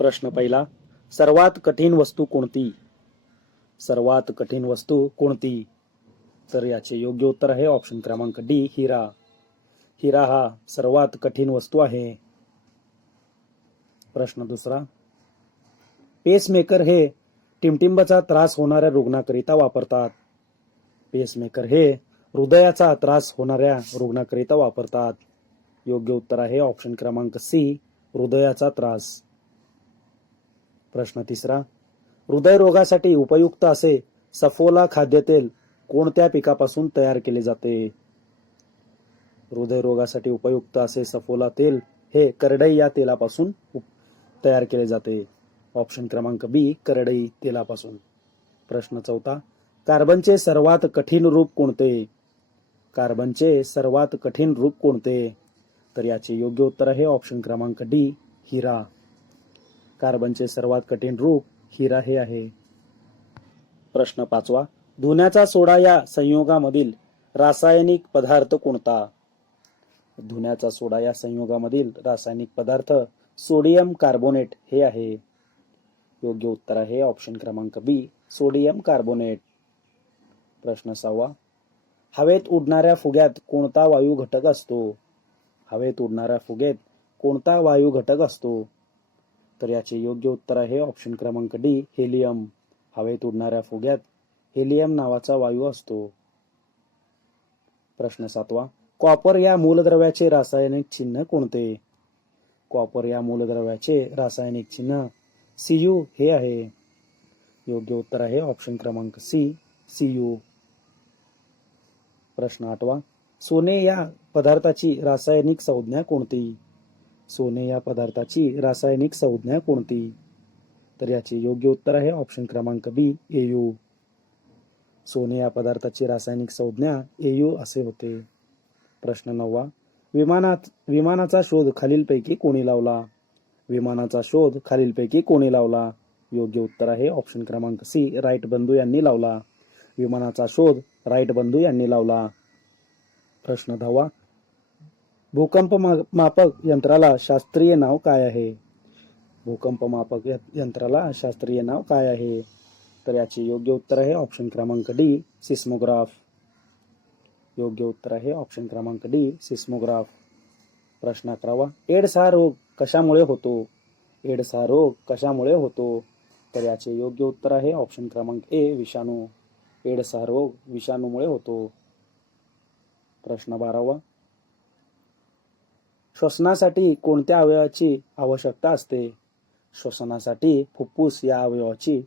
प्रश्न पहिला सर्वात कठीण वस्तू कोणती? सर्वात कठीण वस्तू कोणती? तर याचे योग्य उत्तर आहे ऑप्शन क्रमांक डी हिरा. हिरा हा सर्वात कठीण वस्तू आहे. प्रश्न दुसरा पेसमेकर हे टिमटिंबचा त्रास होणाऱ्या रुग्णाकरिता वापरतात. पेसमेकर हे हृदयाचा त्रास होणाऱ्या रुग्णाकरिता वापरतात. योग्य उत्तर आहे ऑप्शन क्रमांक सी हृदयाचा त्रास. प्रश्न तिसरा. हृदयरोगासाठी उपयुक्त असे सफोला खाद्यतेल कोणत्या पिकापासून तयार केले जाते? हृदयरोगासाठी उपयुक्त असे सफोला तेल हे करडई या तेलापासून उप- तयार केले जाते. ऑप्शन क्रमांक बी करडई तेलापासून. प्रश्न चौथा. कार्बनचे सर्वात कठीण रूप कोणते? कार्बनचे सर्वात कठीण रूप कोणते? तर याचे योग्य उत्तर आहे ऑप्शन क्रमांक डी हिरा. कार्बनचे सर्वात कठीण रूप हिरा हे आहे. प्रश्न पाचवा. धुण्याचा सोडा या संयोगामधील रासायनिक पदार्थ कोणता? धुण्याचा सोडा या संयोगामधील रासायनिक पदार्थ सोडियम कार्बोनेट हे आहे. योग्य उत्तर आहे ऑप्शन क्रमांक बी सोडियम कार्बोनेट. प्रश्न सहावा. हवेत उडणाऱ्या फुग्यात कोणता वायू घटक असतो? हवेत उडणाऱ्या फुगेत कोणता वायू घटक असतो? तर याचे योग्य उत्तर आहे ऑप्शन क्रमांक डी हेलियम हवेत उडणाऱ्या फुग्यात हेलियम नावाचा वायू असतो. प्रश्न सातवा कॉपर या मूलद्रव्याचे रासायनिक चिन्ह कोणते? कॉपर या मूलद्रव्याचे रासायनिक चिन्ह सीयू हे आहे. योग्य उत्तर आहे ऑप्शन क्रमांक सी सीयू प्रश्न आठवा सोने या पदार्थाची रासायनिक संज्ञा कोणती? सोने या पदार्थाची रासायनिक संज्ञा कोणती? तर याचे योग्य उत्तर आहे ऑप्शन क्रमांक बी एयू सोने या पदार्थाची रासायनिक संज्ञा एयू असे होते. प्रश्न नववा विमानात विमानाचा शोध खालीलपैकी कोणी लावला? विमानाचा शोध खालीलपैकी कोणी लावला? योग्य उत्तर आहे ऑप्शन क्रमांक सी राईट बंधू यांनी लावला. विमानाचा शोध राईट बंधू यांनी लावला. प्रश्न धावा भूकंप मा- मापक यंत्राला शास्त्रीय नाव काय आहे? भूकंप मापक य- यंत्राला शास्त्रीय नाव काय आहे? तर याचे योग्य उत्तर आहे ऑप्शन क्रमांक डी सिस्मोग्राफ. योग्य उत्तर आहे ऑप्शन क्रमांक डी सिस्मोग्राफ. प्रश्न अकरावा एड्स हा रोग कशामुळे होतो? एड्स हा रोग कशामुळे होतो? तर याचे योग्य उत्तर आहे ऑप्शन क्रमांक ए विषाणू. एड्स हा रोग विषाणूमुळे होतो. प्रश्न बारावा श्वसनासाठी कोणत्या अवयवाची आवश्यकता असते? श्वसनासाठी फुफ्फुस या अवयवाची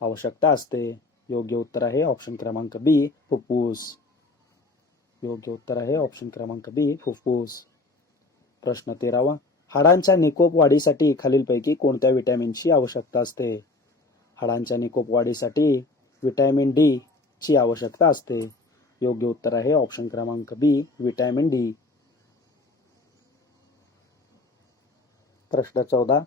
आवश्यकता असते. योग्य उत्तर आहे ऑप्शन क्रमांक बी फुफ्फुस योग्य उत्तर आहे ऑप्शन क्रमांक बी फुफ्फुस प्रश्न तेरावा. हाडांच्या निकोप वाढीसाठी खालीलपैकी कोणत्या विटॅमिनची आवश्यकता असते? हाडांच्या निकोप वाढीसाठी विटॅमिन डी ची आवश्यकता असते. योग्य उत्तर आहे ऑप्शन क्रमांक बी विटॅमिन डी. प्रश्न चौदा.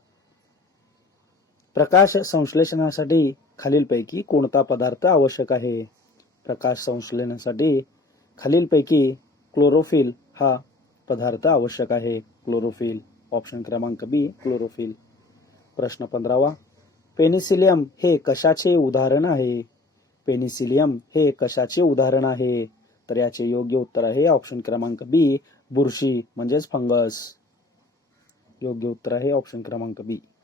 प्रकाश संश्लेषणासाठी खालीलपैकी कोणता पदार्थ आवश्यक आहे? प्रकाश संश्लेषणासाठी खालीलपैकी क्लोरोफिल हा पदार्थ आवश्यक आहे. क्लोरोफिल ऑप्शन क्रमांक बी क्लोरोफिल. प्रश्न पंधरावा. पेनिसिलियम हे कशाचे उदाहरण आहे? पेनिसिलियम हे कशाचे उदाहरण आहे? तर याचे योग्य उत्तर आहे ऑप्शन क्रमांक बी बुरशी म्हणजेच फंगस. योग्य उत्तर आहे. ऑप्शन क्रमांक बी